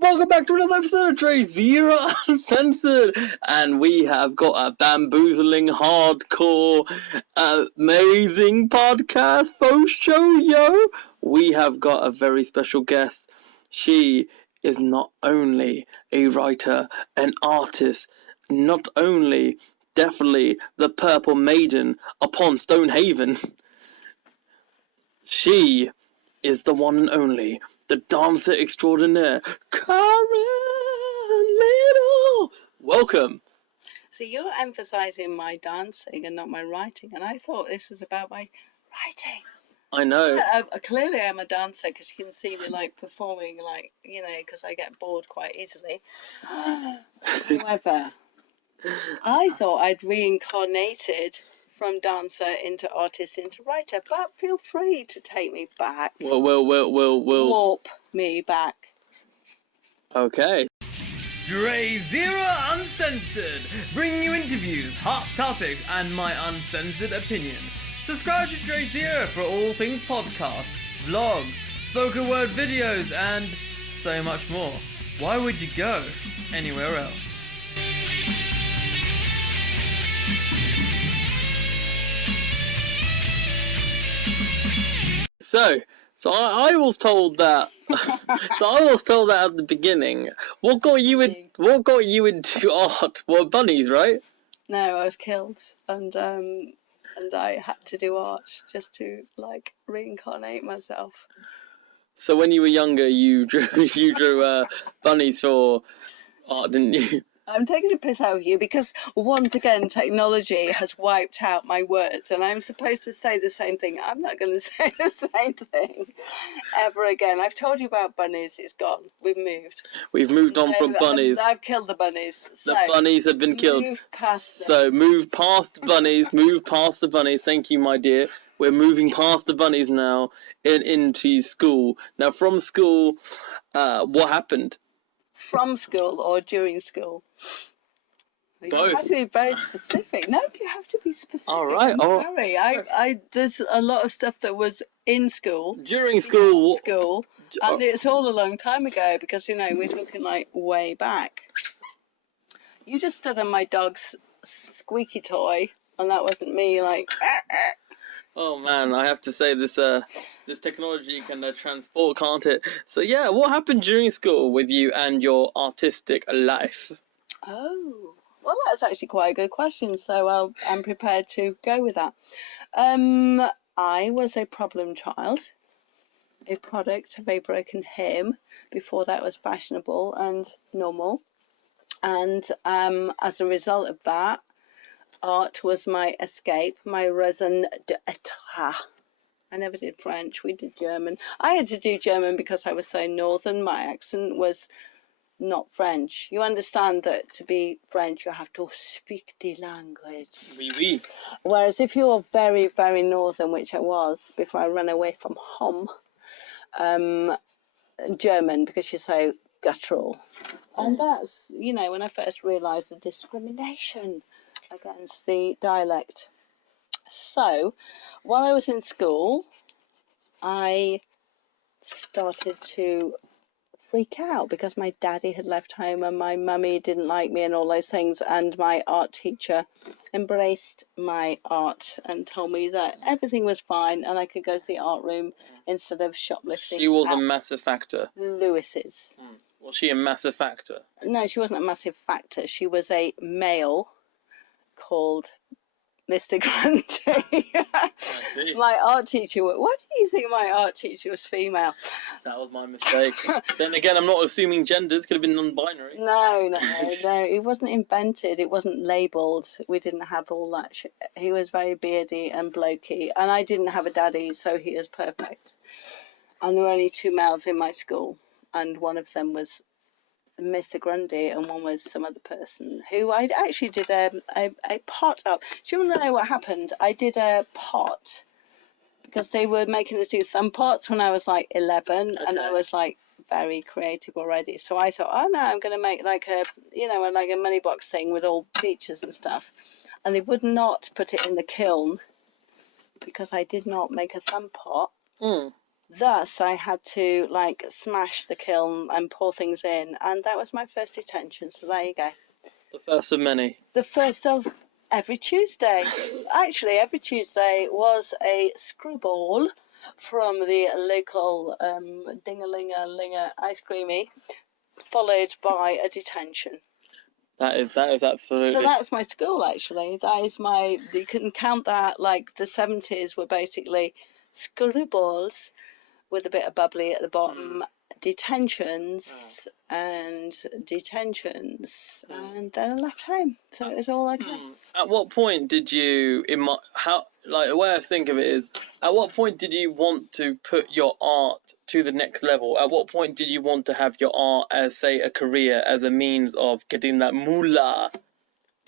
Welcome back to another episode of DrayZera UNCENSORED, and we have got a bamboozling, hardcore, amazing podcast for show, yo. We have got a very special guest. She is not only a writer, an artist, not only definitely the Purple Maiden upon Stonehaven. She is the one and only, the dancer extraordinaire, Karen Little. Welcome. So you're emphasising my dancing and not my writing, and I thought this was about my writing. I know. Clearly I'm a dancer because you can see me like performing, like, you know, because I get bored quite easily. However, I thought I'd reincarnated from dancer into artist into writer, but feel free to take me back. Well. Warp me back. Okay. DrayZera Uncensored, bringing you interviews, hot topics, and my uncensored opinion. Subscribe to DrayZera for all things podcasts, vlogs, spoken word videos, and so much more. Why would you go anywhere else? So I was told that. At the beginning. What got you into art? Well, bunnies, right? No, I was killed, and I had to do art just to like reincarnate myself. So when you were younger, you drew bunnies for art, didn't you? I'm taking a piss out of you because once again technology has wiped out my words, and I'm supposed to say the same thing. I'm not going to say the same thing ever again. I've told you about bunnies. It's gone. We've moved. We've moved on from bunnies. I've killed the bunnies. The bunnies have been killed. Move past them. So move past the bunnies. Move past the bunnies. Thank you, my dear. We're moving past the bunnies now into school. Now, from school, what happened? From school or during school? Both. You have to be very specific. No, you have to be specific. All right. Sorry. I there's a lot of stuff that was in school. During school. And it's all a long time ago because, you know, we're talking like way back. You just stood on my dog's squeaky toy, and that wasn't me like... Oh man, I have to say this technology can transport, can't it? So yeah, what happened during school with you and your artistic life? Oh, well, that's actually quite a good question, so I'm prepared to go with that. I was a problem child, a product of a broken home. Before that was fashionable and normal, and as a result of that, art was my escape, my raison d'etre. I never did French, we did German. I had to do German because I was so northern, my accent was not French. You understand that to be French you have to speak the language. Oui, oui. Whereas if you're very, very northern, which I was before I ran away from home, German, because you're so guttural. And that's, you know, when I first realised the discrimination against the dialect. So, while I was in school, I started to freak out because my daddy had left home and my mummy didn't like me and all those things, and my art teacher embraced my art and told me that everything was fine and I could go to the art room instead of shoplifting. She was a massive factor. Lewis's. Was she a massive factor? No, she wasn't a massive factor. She was a male called Mr. Grundy. My art teacher. Why do you think my art teacher was female? That was my mistake. Then again, I'm not assuming genders. Could have been non-binary. No. It wasn't invented. It wasn't labelled. We didn't have all that shit. He was very beardy and blokey, and I didn't have a daddy, so he was perfect. And there were only two males in my school, and one of them was Mr. Grundy and one was some other person who I actually did a pot up. Do you want to know what happened? I did a pot because they were making us do thumb pots when I was like 11, and I was like very creative already. So I thought, oh no, I'm going to make like a, you know, like a money box thing with all features and stuff. And they would not put it in the kiln because I did not make a thumb pot. thus I had to like smash the kiln and pour things in, and that was my first detention. So there you go. The first of many. The first of every Tuesday. Actually, every Tuesday was a screwball from the local Ding-a-ling-a-linger ice creamy, followed by a detention. That is absolutely. So that's my school, actually. That is my. You can count that like the 70s were basically screwballs with a bit of bubbly at the bottom, detentions and detentions, and then I left home. So it was all okay. At what point did you, the way I think of it is, at what point did you want to put your art to the next level? At what point did you want to have your art as, say, a career, as a means of getting that moolah?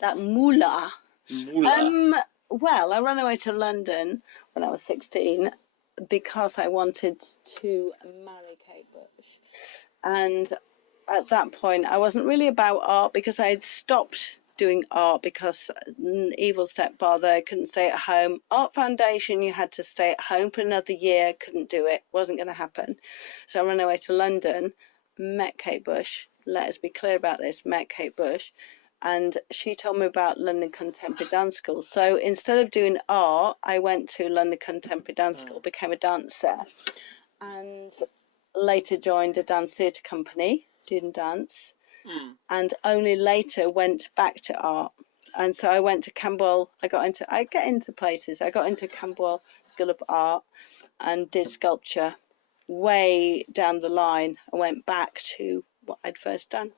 That moolah. Moolah. Well, I ran away to London when I was 16 because I wanted to marry Kate Bush. And at that point, I wasn't really about art because I had stopped doing art because evil stepfather couldn't stay at home. Art Foundation, you had to stay at home for another year, couldn't do it, wasn't going to happen. So I ran away to London, met Kate Bush. Let us be clear about this, met Kate Bush. And she told me about London Contemporary Dance School. So instead of doing art, I went to London Contemporary Dance School, became a dancer, and later joined a dance theatre company, doing dance, and only later went back to art. And so I went to Camberwell. I get into places. I got into Camberwell School of Art and did sculpture. Way down the line, I went back to what I'd first done.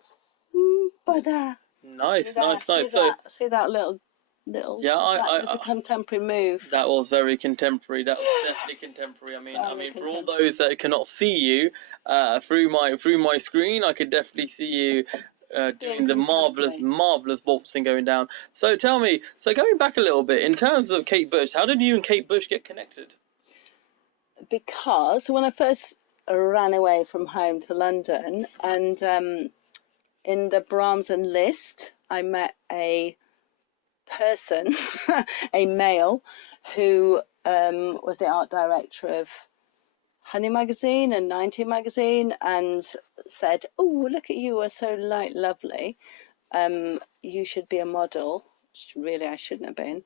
Nice. See that little. Yeah, that was a contemporary move. That was very contemporary. That was definitely contemporary. I mean, for all those that cannot see you, through my screen, I could definitely see you doing the marvelous waltzing going down. So tell me, going back a little bit, in terms of Kate Bush, how did you and Kate Bush get connected? Because when I first ran away from home to London, and in the Brahms and Liszt, I met a person, a male, who was the art director of Honey magazine and 90 magazine, and said, "Oh, look at you, are so lovely. You should be a model." Which really I shouldn't have been.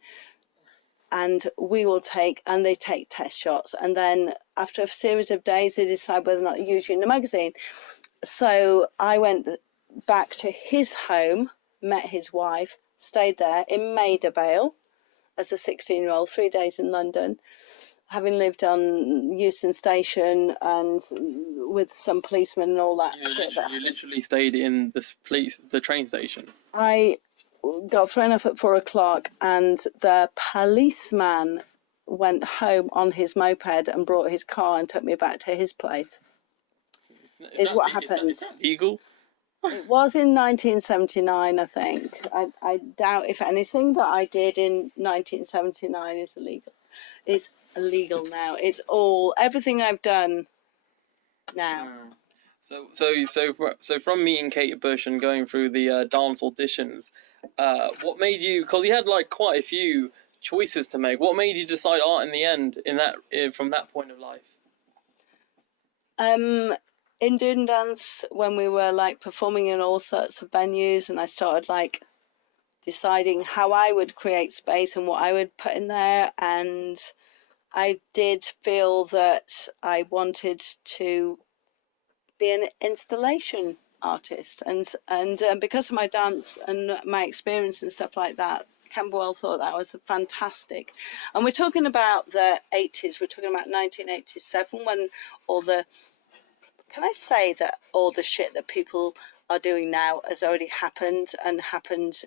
And they take test shots, and then after a series of days they decide whether or not to use you in the magazine. So I went back to his home, met his wife, stayed there in Maida Vale as a 16-year-old, 3 days in London, having lived on Euston Station and with some policemen and all that. You literally stayed in the train station. I got thrown off at 4 o'clock, and the policeman went home on his moped and brought his car and took me back to his place. Is what happened. Is that legal? It was in 1979, I think. I doubt, if anything, that I did in 1979 is illegal. It's illegal now. It's everything I've done now. So from meeting Kate Bush and going through the dance auditions, what made you? Because you had like quite a few choices to make. What made you decide art in the end? From that point of life. In doing dance, when we were like performing in all sorts of venues, and I started like deciding how I would create space and what I would put in there, and I did feel that I wanted to be an installation artist, and because of my dance and my experience and stuff like that, Camberwell thought that was fantastic. And we're talking about the 80s, we're talking about 1987, when can I say that all the shit that people are doing now has already happened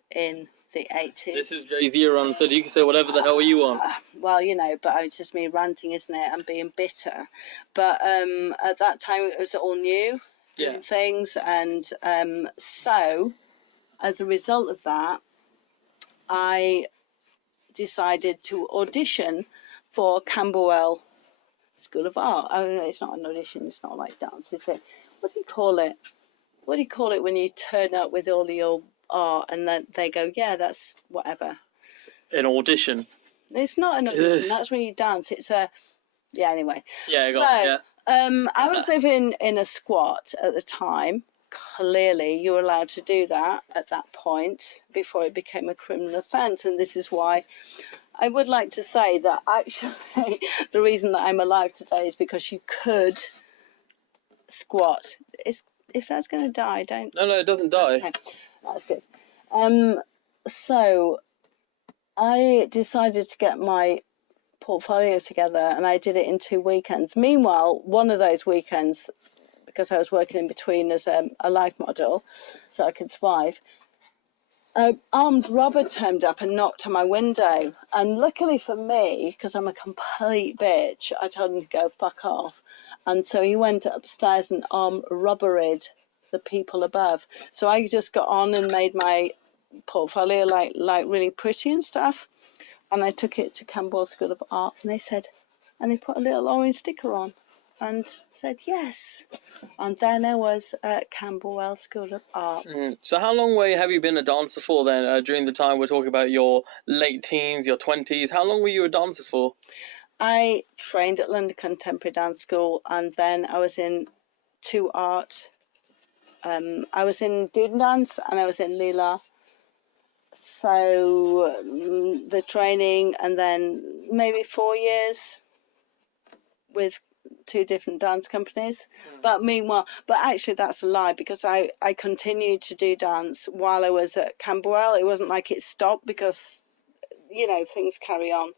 in the 80s? This is DrayZera UNCENSORED. You can say whatever the hell you want. Well, but it's just me ranting, isn't it, and being bitter. But at that time, it was all new, doing things. And so, as a result of that, I decided to audition for Camberwell School of Art. I mean, it's not an audition, it's not like dance, is it? What do you call it? What do you call it when you turn up with all your art and then they go, yeah, that's whatever? An audition. It's not an audition, that's when you dance. It's a... Yeah, anyway. Yeah, I was living in a squat at the time. Clearly, you were allowed to do that at that point before it became a criminal offence, and this is why I would like to say that actually the reason that I'm alive today is because you could squat. If that's going to die, don't. No, it doesn't die. Okay, that's good. So I decided to get my portfolio together, and I did it in 2 weekends. Meanwhile, one of those weekends, because I was working in between as a life model, so I could survive, an armed robber turned up and knocked on my window. And luckily for me, because I'm a complete bitch, I told him to go fuck off. And so he went upstairs and armed robberied the people above. So I just got on and made my portfolio like really pretty and stuff. And I took it to Camberwell School of Art, and they put a little orange sticker on and said yes. And then I was at Camberwell School of Art. So how long have you been a dancer for then? During the time we're talking about your late teens, your 20s, how long were you a dancer for? I trained at London Contemporary Dance School, and then I was in 2 art. I was in Duden Dance and I was in Leela. So the training, and then maybe 4 years with 2 different dance companies. But actually that's a lie, because I continued to do dance while I was at Camberwell. It wasn't like it stopped, because things carry on,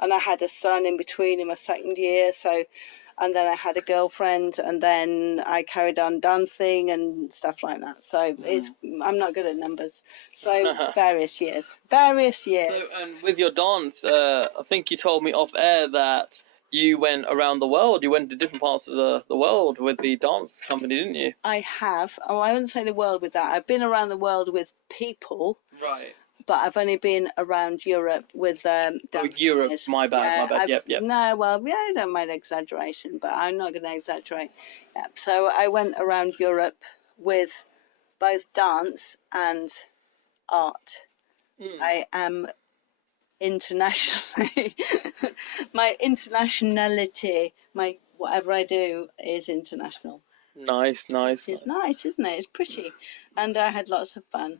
and I had a son in between in my 2nd year, and then I had a girlfriend, and then I carried on dancing and stuff like that. So I'm not good at numbers. So various years. So, and with your dance, I think you told me off air that you went around the world. You went to different parts of the world with the dance company, didn't you? I have. Oh, I wouldn't say the world with that. I've been around the world with people. Right. But I've only been around Europe with dance Europe, companies. my bad. Yep. No, well, I don't mind exaggeration, but I'm not going to exaggerate. Yeah. So I went around Europe with both dance and art. I am internationally, my internationality, my whatever I do is international. Nice. It's nice, isn't it? It's pretty, and I had lots of fun.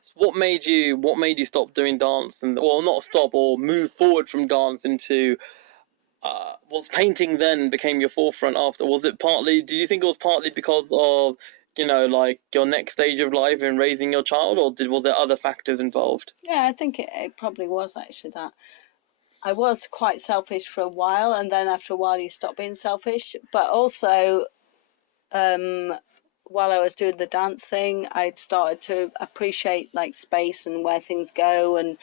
So what made you stop doing dance, and not stop, or move forward from dance into was painting then became your forefront after? Was it partly, do you think it was partly because of like your next stage of life and raising your child, or was there other factors involved? Yeah, I think it probably was actually that. I was quite selfish for a while, and then after a while you stop being selfish. But also, while I was doing the dance thing, I'd started to appreciate like space and where things go, and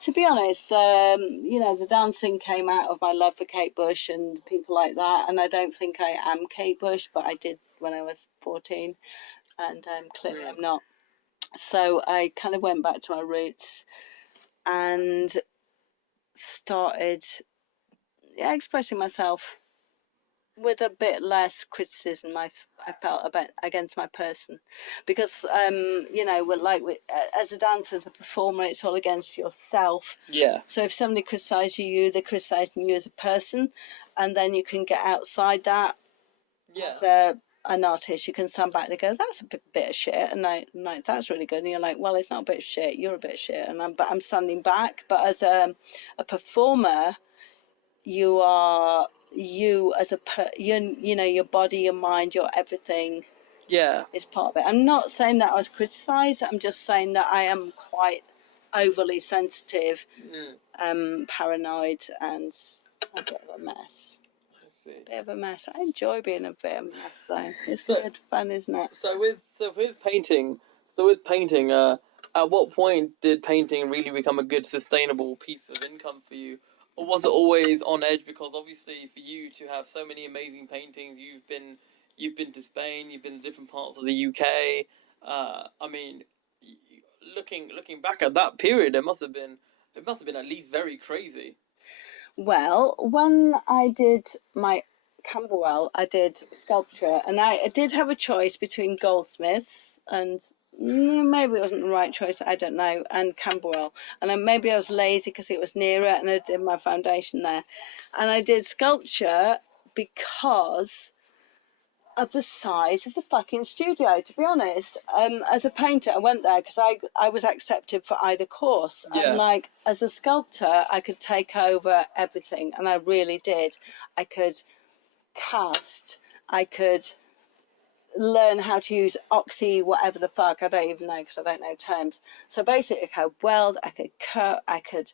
to be honest, the dancing came out of my love for Kate Bush and people like that. And I don't think I am Kate Bush, but I did when I was 14, and clearly I'm not. So I kind of went back to my roots and started expressing myself with a bit less criticism I felt about against my person, because as a dancer, as a performer, it's all against yourself. Yeah. So if somebody criticizes you, they're criticizing you as a person, and then you can get outside that. Yeah. As an artist, you can stand back and go, that's a bit of shit, and like that's really good, and you're like, well, it's not a bit of shit, you're a bit of shit, and I'm standing back. But as a performer, you are you as your body, your mind, your everything is part of it. I'm not saying that I was criticized, I'm just saying that I am quite overly sensitive, paranoid, and a bit of a mess. Bit of a mess. I enjoy being a bit of a mess though. It's good fun, isn't it? So with painting, at what point did painting really become a good sustainable piece of income for you? Or was it always on edge? Because obviously for you to have so many amazing paintings, you've been to Spain, you've been to different parts of the UK. I mean, looking back at that period, it must have been at least very crazy. Well, when I did my Camberwell, I did sculpture, and I did have a choice between Goldsmiths and maybe it wasn't the right choice, I don't know, and Camberwell. And then maybe I was lazy because it was nearer, and I did my foundation there. And I did sculpture because of the size of the fucking studio. To be honest, as a painter, I went there because I was accepted for either course. Yeah. And like as a sculptor, I could take over everything, and I really did. I could cast. I could learn how to use oxy, whatever the fuck. I don't even know because I don't know terms. So basically, I could weld. I could cut. I could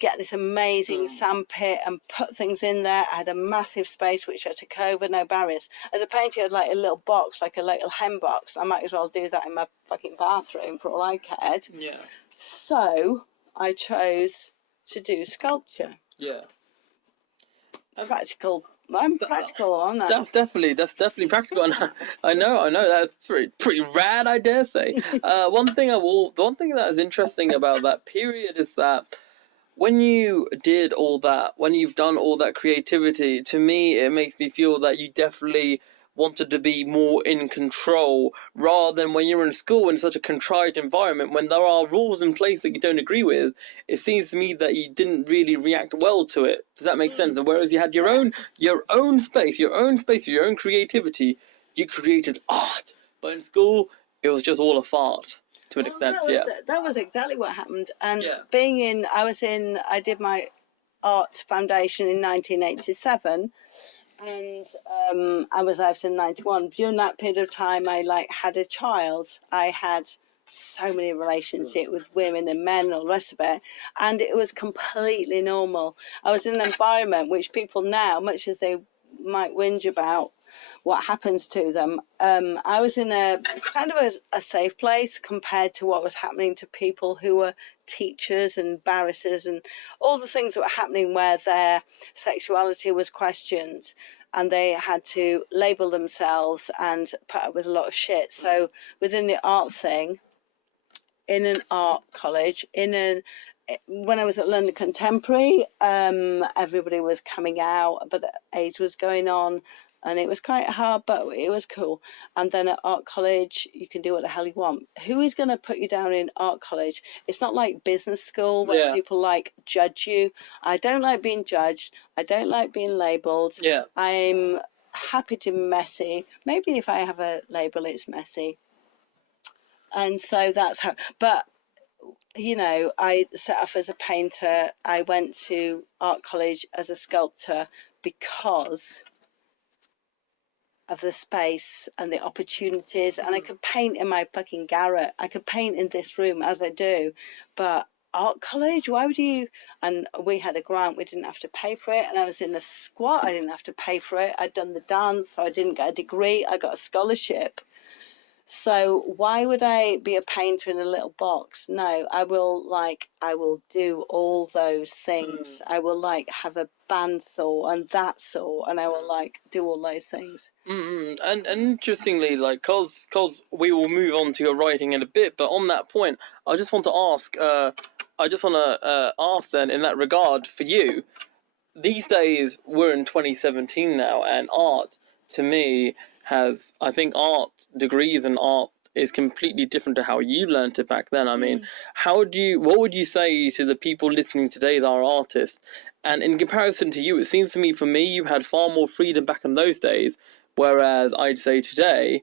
get this amazing sand pit and put things in there. I had a massive space which I took over, no barriers. As a painter, I had like a little box, like a little hen box. I might as well do that in my fucking bathroom for all I cared. Yeah. So I chose to do sculpture. Yeah. Practical. I'm practical, aren't I? That's definitely practical. And I know that's pretty rad, I dare say. One thing that is interesting about that period is that when you did all that, when you've done all that creativity, to me, it makes me feel that you definitely wanted to be more in control, rather than when you're in school in such a contrived environment, when there are rules in place that you don't agree with. It seems to me that you didn't really react well to it. Does that make sense? And whereas you had your own space, your own creativity, you created art. But in school, it was just all a fart. To an extent, that was exactly what happened. And Yeah. I did my art foundation in 1987, and I was out in 91. During that period of time, I like had a child. I had so many relationships with women and men and all the rest of it, and it was completely normal. I was in an environment which people now, much as they might whinge about what happens to them, I was in a kind of a safe place compared to what was happening to people who were teachers and barristers and all the things that were happening where their sexuality was questioned and they had to label themselves and put up with a lot of shit. So within the art thing, in an art college, when I was at London Contemporary, everybody was coming out, but AIDS was going on, and it was quite hard, but it was cool. And then at art college, you can do what the hell you want. Who is going to put you down in art college? It's not like business school where people like judge you. I don't like being judged. I don't like being labelled. Yeah. I'm happy to be messy. Maybe if I have a label, it's messy. And so that's how, but you know, I set off as a painter. I went to art college as a sculptor because of the space and the opportunities, and I could paint in my fucking garret. I could paint in this room as I do, but art college, why would you? And we had a grant, we didn't have to pay for it, and I was in the squat, I didn't have to pay for it. I'd done the dance, so I didn't get a degree, I got a scholarship. So why would I be a painter in a little box? No, I will do all those things. I will like have a bandsaw and that saw, and I will like do all those things. And interestingly, like, cause we will move on to your writing in a bit, but on that point, I just want to ask, then, in that regard, for you, these days we're in 2017 now, and art to me I think art degrees and art is completely different to how you learned it back then. I mean, what would you say to the people listening today that are artists? And in comparison to you, it seems to me, for me, you had far more freedom back in those days, whereas I'd say today,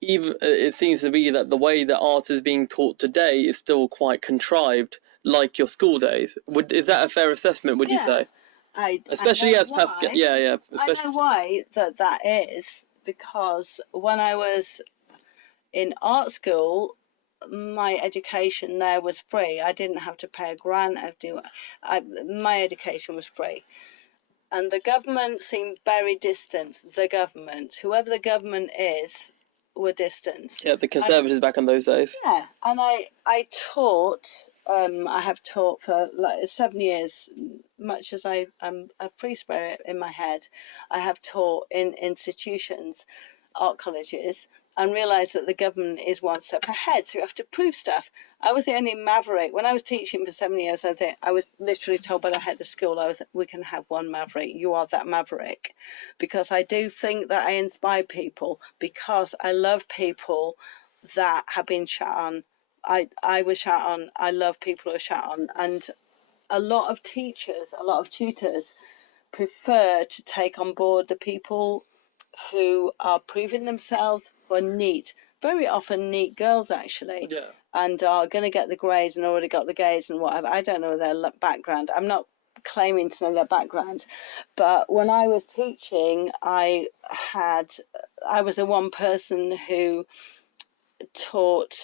even it seems to be that the way that art is being taught today is still quite contrived, like your school days. Is that a fair assessment, would you say? Especially as Pascal, I know why that is, because when I was in art school, my education there was free. I didn't have to pay a grant. My education was free. And the government seemed very distant. The government, whoever the government is, were distant. Yeah, the Conservatives back in those days. Yeah, and I taught. I have taught for like 7 years. Much as I'm a free spirit in my head, I have taught in institutions, art colleges, and realised that the government is one step ahead. So you have to prove stuff. I was the only maverick when I was teaching for 7 years. I was literally told by the head of school, we can have one maverick. You are that maverick, because I do think that I inspire people, because I love people that have been shot on. I was shot on. I love people who are shot on, and a lot of teachers, a lot of tutors prefer to take on board the people who are proving themselves, who are neat, very often neat girls actually, Yeah. and are going to get the grades and already got the grades and whatever. I don't know their background. I'm not claiming to know their background, but when I was teaching, I was the one person who taught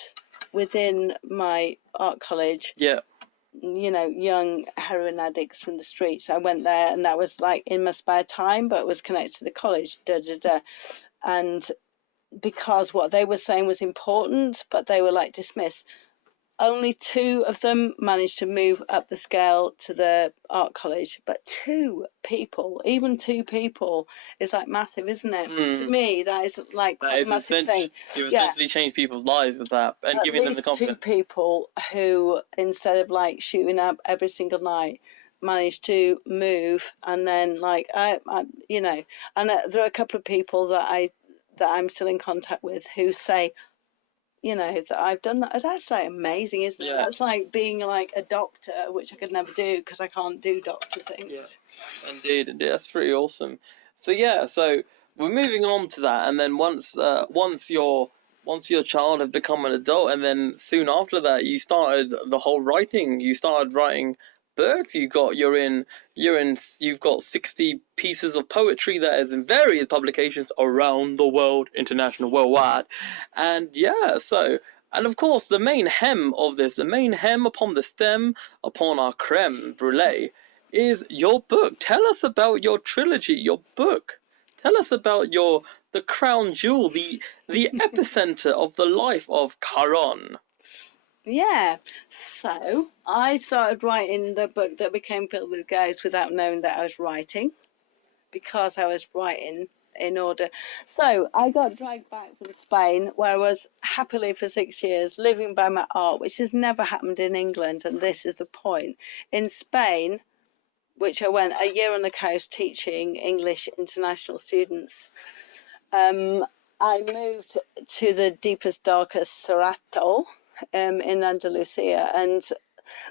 within my art college, Yeah. you know, young heroin addicts from the streets. I went there, and that was like in my spare time, but it was connected to the college. And because what they were saying was important, but they were like dismissed. Only 2 of them managed to move up the scale to the art college, but 2 people, even 2 people, is like massive, isn't it? To me, that is like That quite a is massive thing. You've essentially changed people's lives with that, and At giving them the least confidence. 2 people who, instead of like shooting up every single night, managed to move, and then like I you know, and there are a couple of people that I'm still in contact with who say, you know, that I've done that. That's like amazing, isn't it? Yeah. That's like being like a doctor, which I could never do because I can't do doctor things. Yeah. Indeed, that's pretty awesome. So yeah, so we're moving on to that, and then once your child had become an adult, and then soon after that, you started the whole writing. You started writing books. You've got 60 pieces of poetry that is in various publications around the world, international, worldwide, and yeah, so. And of course, the main hem upon the stem, upon our creme brulee, is your book. Tell us about your trilogy, your book. Tell us about the crown jewel, the epicenter of the life of Caron. Yeah. So I started writing the book that became Filled with Ghosts without knowing that I was writing, because I was writing in order. So I got dragged back from Spain, where I was happily for 6 years living by my art, which has never happened in England. And this is the point. In Spain, which I went a year on the coast teaching English international students, I moved to the deepest, darkest Cerrato in Andalusia,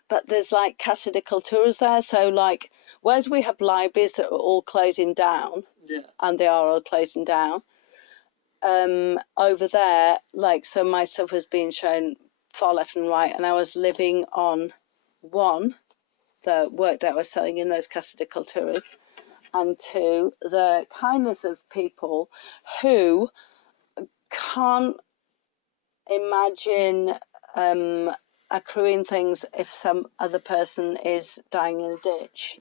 but there's like Casa de Culturas there, so like whereas we have libraries that are all closing down, and they are all closing down, over there, like, so my stuff was being shown far left and right, and I was living on the work that I was selling in those Casa de Culturas, and 2, the kindness of people who can't imagine accruing things if some other person is dying in a ditch.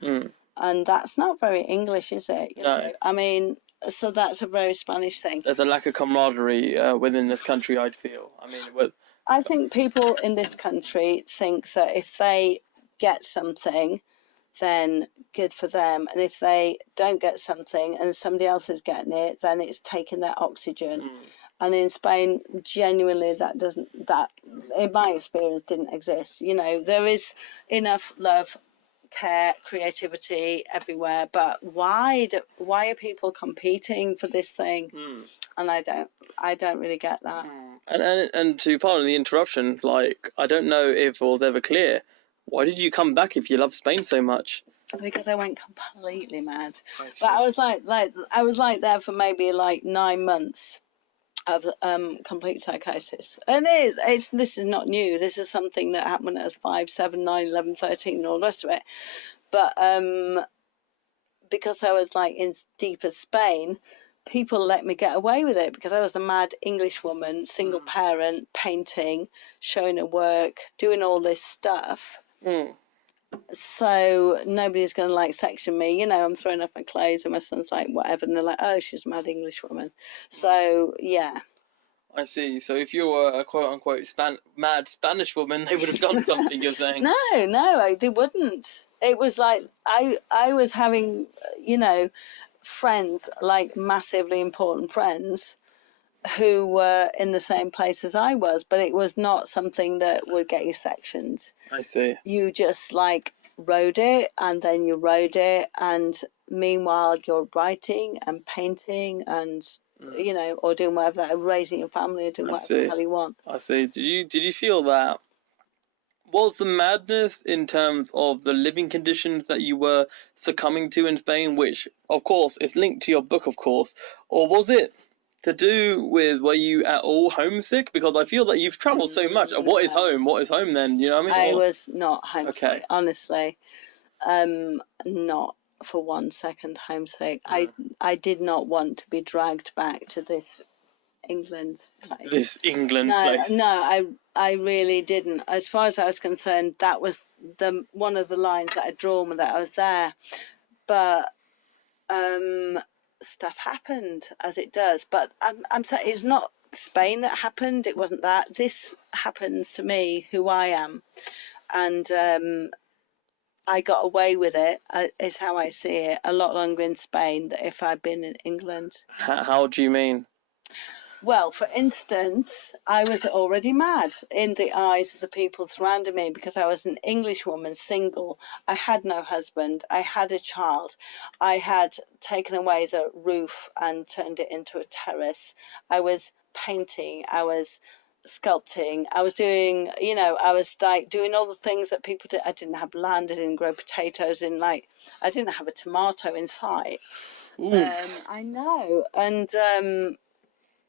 And that's not very English, is it? You know? I mean, so that's a very Spanish thing. There's a lack of camaraderie within this country, I'd feel. I mean, I think people in this country think that if they get something, then good for them, and if they don't get something and somebody else is getting it, then it's taking their oxygen. And in Spain, genuinely, that in my experience didn't exist. You know, there is enough love, care, creativity everywhere, but why are people competing for this thing? And I don't really get that. And to pardon the interruption, like, I don't know if it was ever clear, why did you come back if you love Spain so much? Because I went completely mad. But I was like there for maybe like 9 months of complete psychosis. And this is not new. This is something that happened when I was 5, 7, 9, 11, 13 and all the rest of it. But because I was like in deepest Spain, people let me get away with it because I was a mad English woman, single parent, painting, showing her work, doing all this stuff. So nobody's going to like section me. You know, I'm throwing off my clothes and my son's like, whatever. And they're like, oh, she's a mad English woman. So, yeah. I see. So if you were a quote-unquote mad Spanish woman, they would have done something, you're saying? No, they wouldn't. It was like I was having, you know, friends, like massively important friends, who were in the same place as I was, but it was not something that would get you sectioned. I see. You just like rode it, and then you rode it, and meanwhile you're writing and painting and you know, or doing whatever, raising your family, or doing whatever the hell you want. I see. Did you feel that was the madness in terms of the living conditions that you were succumbing to in Spain, which, of course, is linked to your book, of course, or was it to do with, were you at all homesick? Because I feel that you've travelled so much. What is home? What is home then? You know what I mean? I was not homesick, Okay. honestly. Not for 1 second homesick. I did not want to be dragged back to this England place. This England place. No, I really didn't. As far as I was concerned, that was one of the lines that I'd drawn when I was there. But stuff happened, as it does. But I'm saying it's not Spain that happened. It wasn't that. This happens to me, who I am, and I got away with it. Is how I see it. A lot longer in Spain than if I'd been in England. How do you mean? Well, for instance, I was already mad in the eyes of the people surrounding me because I was an English woman, single. I had no husband. I had a child. I had taken away the roof and turned it into a terrace. I was painting. I was sculpting. I was doing, I was like doing all the things that people did. I didn't have land. I didn't grow potatoes I didn't have a tomato in sight. I know. And,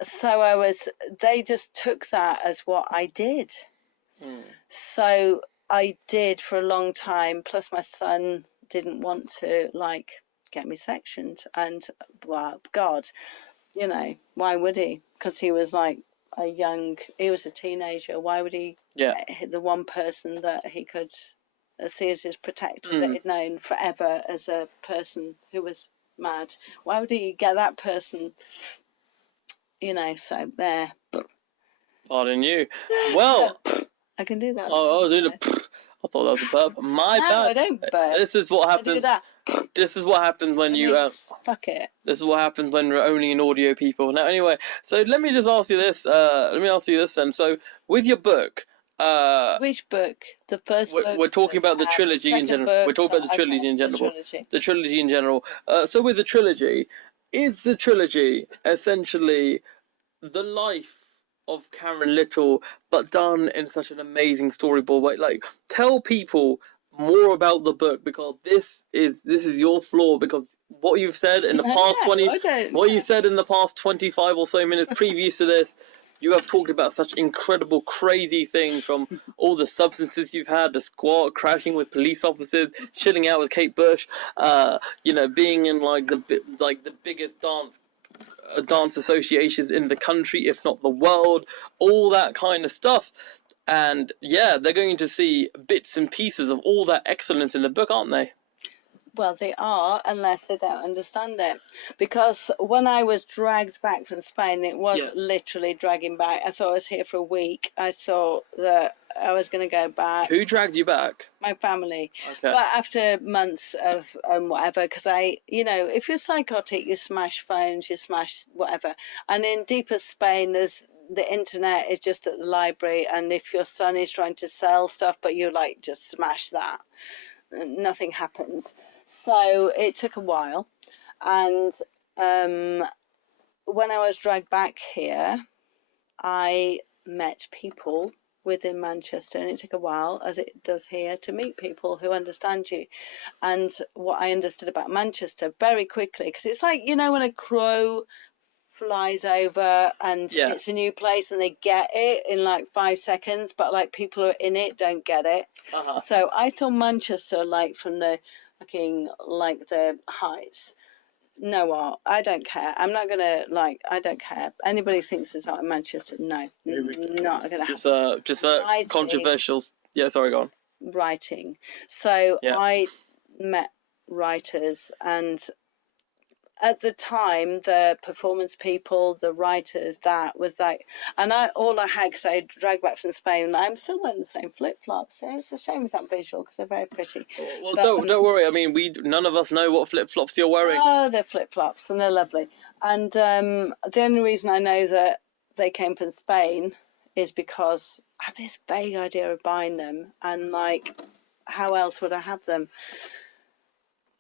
so they just took that as what I did. So I did for a long time, plus my son didn't want to get me sectioned, and well, God, why would he? Because he was he was a teenager. Why would he get the one person that he could see as his protector that he'd known forever as a person who was mad? Why would he get that person? So there. Pardon you. Well, I can do that. Oh, dude, I thought that was a burp. My bad. I don't burp. This is what happens. This is what happens when fuck it. This is what happens when we're only in audio, people. Now, anyway, so let me just ask you this. Then. So, with your book. Which book? The first book? We're talking about the trilogy in general. We're talking about the trilogy in general. The trilogy in general. So, with the trilogy, is the trilogy essentially the life of Karen Little, but done in such an amazing storyboard way? Tell people more about the book, because this is your flaw, because what you've said in the past you said in the past 25 or so minutes previous to this, you have talked about such incredible, crazy things, from all the substances you've had, the squat, crashing with police officers, chilling out with Kate Bush, being in the biggest dance associations in the country, if not the world, all that kind of stuff. And they're going to see bits and pieces of all that excellence in the book, aren't they? Well, they are, unless they don't understand it. Because when I was dragged back from Spain, it was literally dragging back. I thought I was here for a week. I thought that I was going to go back. Who dragged you back? My family. Okay. But after months of whatever, because if you're psychotic, you smash phones, you smash whatever. And in deepest Spain, the internet is just at the library. And if your son is trying to sell stuff, but you just smash that, nothing happens. So it took a while, and when I was dragged back here, I met people within Manchester, and it took a while, as it does here, to meet people who understand you. And what I understood about Manchester very quickly, because it's when a crow flies over and it's a new place and they get it in 5 seconds, but people who are in it don't get it. So I saw Manchester from the the heights. No art. I don't care. I'm not gonna I don't care. Anybody thinks there's art in Manchester? No, not gonna happen. Just a controversial. Yeah, sorry, go on. Writing. So I met writers, and at the time, the performance people, the writers, that was and all I had, because I dragged back from Spain, I'm still wearing the same flip-flops. It's a shame it's not visual, because they're very pretty. Well, don't worry. I mean, none of us know what flip-flops you're wearing. Oh, they're flip-flops, and they're lovely. And the only reason I know that they came from Spain is because I have this vague idea of buying them, and how else would I have them?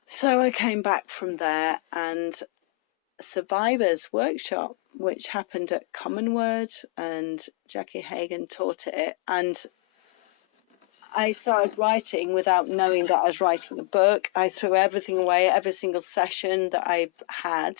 So I came back from there, and Survivors Workshop, which happened at Common Word, and Jackie Hagan taught it, and I started writing without knowing that I was writing a book. I threw everything away, every single session that I've had.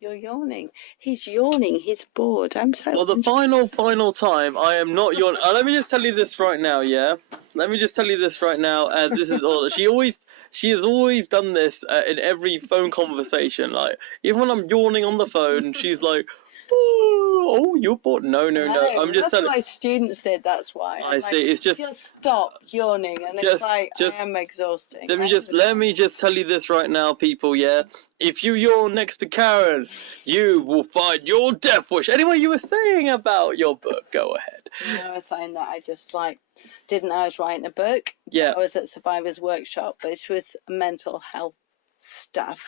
You're yawning. He's yawning. He's bored. I'm so... Well, the final time, I am not yawning. Let me just tell you this right now, yeah? Let me just tell you this right now. This is all. She has always done this in every phone conversation. Like, even when I'm yawning on the phone, she's like, oh, you're bored. No. I'm just telling. That's what my students did. That's why. I see. It's just stop yawning, and it's like I am exhausting. Let me just tell you this right now, people. Yeah, if you yawn next to Karen, you will find your death wish. Anyway, you were saying about your book. Go ahead. I was saying that I just didn't know I was writing a book. Yeah. I was at Survivors Workshop, which was mental health stuff.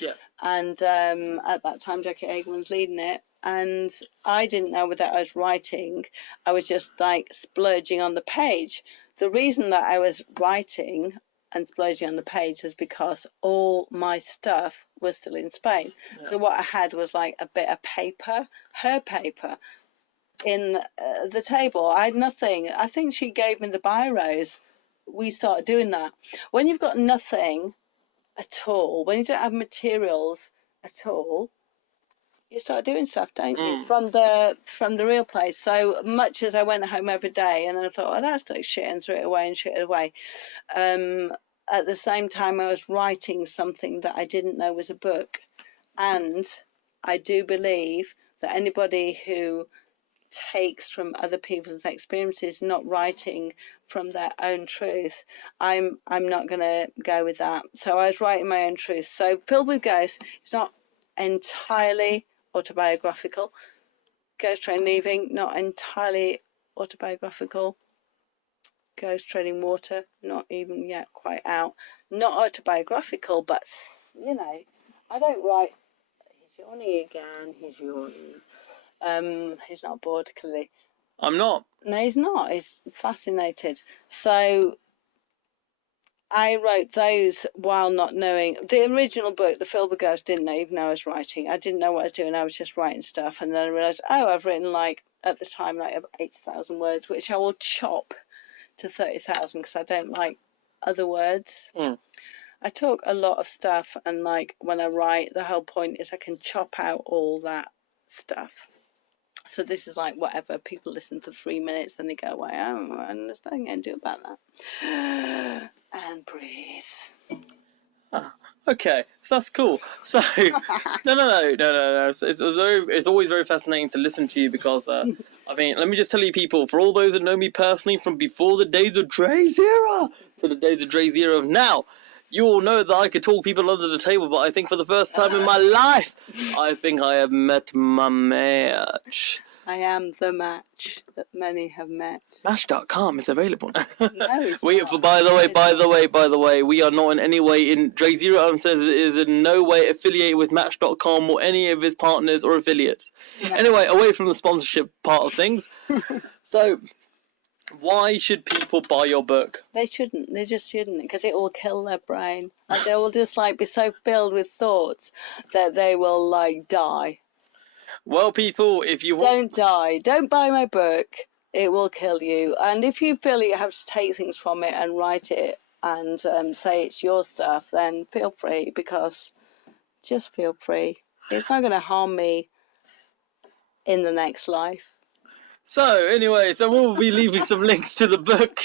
Yeah. And at that time, Jackie Hageman's leading it. And I didn't know whether I was writing. I was just like splurging on the page. The reason that I was writing and splurging on the page was because all my stuff was still in Spain. Yeah. So what I had was like a bit of paper, her paper, in the table. I had nothing. I think she gave me the biros. We started doing that. When you've got nothing at all, when you don't have materials at all, you start doing stuff, don't you? From the real place. So much as I went home every day and I thought, oh, that's like shit, and threw it away and shit it away. At the same time, I was writing something that I didn't know was a book. And I do believe that anybody who takes from other people's experiences, not writing from their own truth, I'm not going to go with that. So I was writing my own truth. So Filled with Ghosts, it's not entirely autobiographical. Ghost Train Leaving, not entirely autobiographical. Ghost Treading Water, not even yet quite out. Not autobiographical, but I don't write. He's yawning again. He's yawning. He's not bored, clearly. I'm not. No, he's not. He's fascinated. So I wrote those while not knowing. The original book, The Filled with Ghosts, didn't even know I was writing. I didn't know what I was doing. I was just writing stuff. And then I realised, I've written at the time, 80,000 words, which I will chop to 30,000 because I don't like other words. I talk a lot of stuff, and when I write, the whole point is I can chop out all that stuff. So this is whatever, people listen for 3 minutes, then they go away. I don't understand what I'm going to do about that. And breathe. Okay, so that's cool. So no. It's always very fascinating to listen to you because let me just tell you, people, for all those that know me personally from before the days of DrayZera to the days of DrayZera of now, you all know that I could talk people under the table, but I think for the first time in my life, I think I have met my match. I am the match that many have met. Match.com is available. No, it's not. By the way, we are not in any way DrayZera UNCENSORED is in no way affiliated with Match.com or any of his partners or affiliates. No. Anyway, away from the sponsorship part of things. So, why should people buy your book? They shouldn't. They just shouldn't, because it will kill their brain. And they will just be so filled with thoughts that they will die. Well, people, if you don't die, don't buy my book. It will kill you. And if you feel you have to take things from it and write it and say it's your stuff, then feel free, because just feel free. It's not going to harm me in the next life. So, anyway, we'll be leaving some links to the book.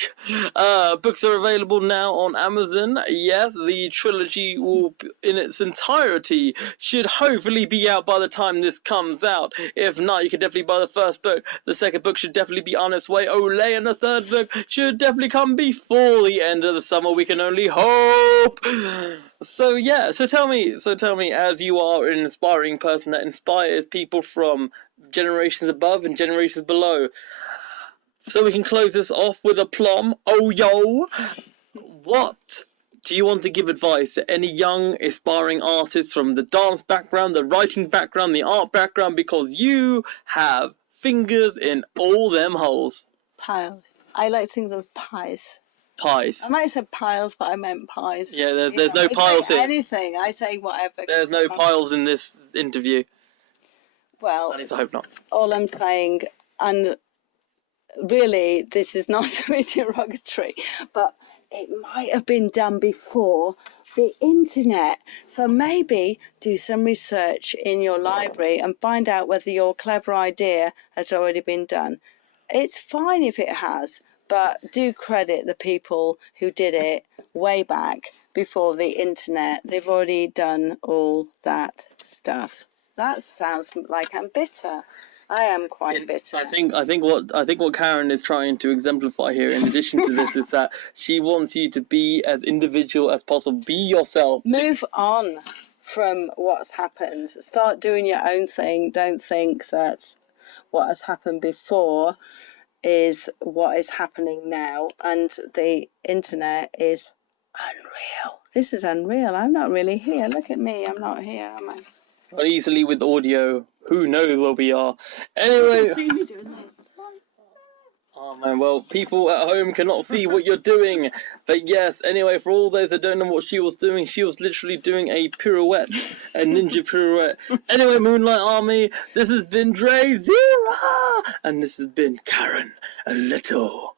Books are available now on Amazon. Yes, the trilogy will, in its entirety, should hopefully be out by the time this comes out. If not, you can definitely buy the first book. The second book should definitely be on its way. Olay, and the third book should definitely come before the end of the summer. We can only hope. So tell me, as you are an inspiring person that inspires people from generations above and generations below, so we can close this off with a plum. What do you want to give advice to any young aspiring artists from the dance background, the writing background, the art background, because you have fingers in all them holes? Piles. I like to think of pies. Pies. I might have said piles, but I meant pies. Yeah, there's no piles here. Anything. I say whatever. There's no piles in this interview. Well, at least I hope not. All I'm saying, and really, this is not to be derogatory, but it might have been done before the internet. So maybe do some research in your library and find out whether your clever idea has already been done. It's fine if it has, but do credit the people who did it way back before the internet. They've already done all that stuff. That sounds like I'm bitter. I am quite bitter. I think what Karen is trying to exemplify here, in addition to this, is that she wants you to be as individual as possible. Be yourself. Move on from what's happened. Start doing your own thing. Don't think that what has happened before is what is happening now. And the internet is unreal. This is unreal. I'm not really here. Look at me. I'm not here, am I? Not easily with audio. Who knows where we are? Anyway. See me doing this. Oh man, well, people at home cannot see what you're doing. But yes, anyway, for all those that don't know what she was doing, she was literally doing a pirouette, a ninja pirouette. Anyway, Moonlight Army, this has been DrayZera, and this has been Karen, a little